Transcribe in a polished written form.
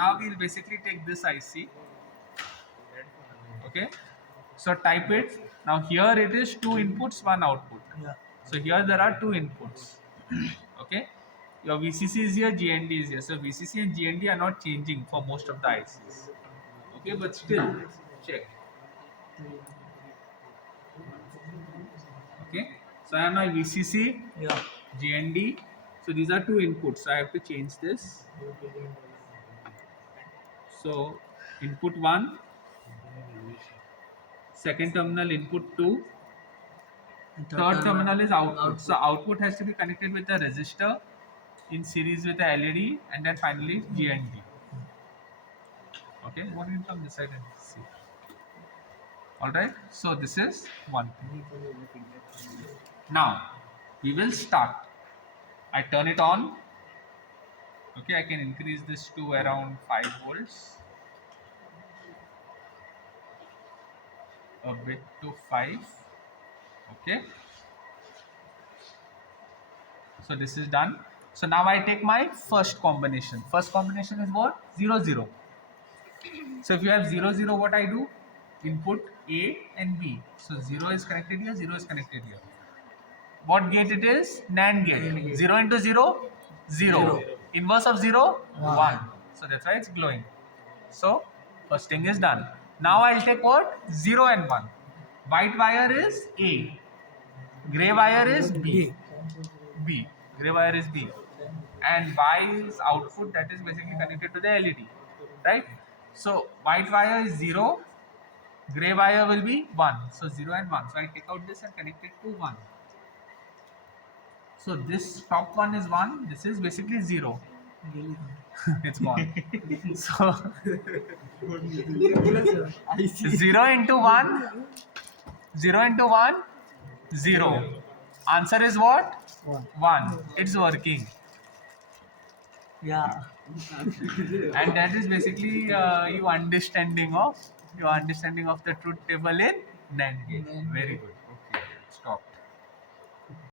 now we'll basically take this IC. Okay. So type it. Now here it is 2 inputs, 1 output. Yeah. So here there are 2 inputs. Okay. Your VCC is here, GND is here. So VCC and GND are not changing for most of the ICs. Okay, but still check. Okay. So I have my VCC, Yeah. GND. So these are 2 inputs. So I have to change this. So input 1, second terminal input 2, third terminal is output. So output has to be connected with the resistor in series with the LED, and then finally GND. Okay, what will come this side and see. Alright, so this is one thing. Now we will start. I turn it on. Okay, I can increase this to around 5 volts. A bit to 5. Okay. So this is done. So now I take my first combination. First combination is what? 0 0. So if you have 0 0, what I do? Input A and B. So 0 is connected here, 0 is connected here. What gate it is? NAND gate. 0 into 0? 0. Inverse of 0? 1. So that's why it's glowing. So first thing is done. Now I'll take what? 0 and 1. White wire is A. Grey wire is B. B. Grey wire is B. And Y is output, that is basically connected to the LED. Right? So white wire is 0. Grey wire will be 1. So 0 and 1. So I take out this and connect it to 1. So this top one is 1. This is basically 0. It's gone. So 0 into 1. 0 into 1. 0. Answer is what? 1. It's working. Yeah. And that is basically your understanding of the truth table in NAND gate. Very good. Okay, stop.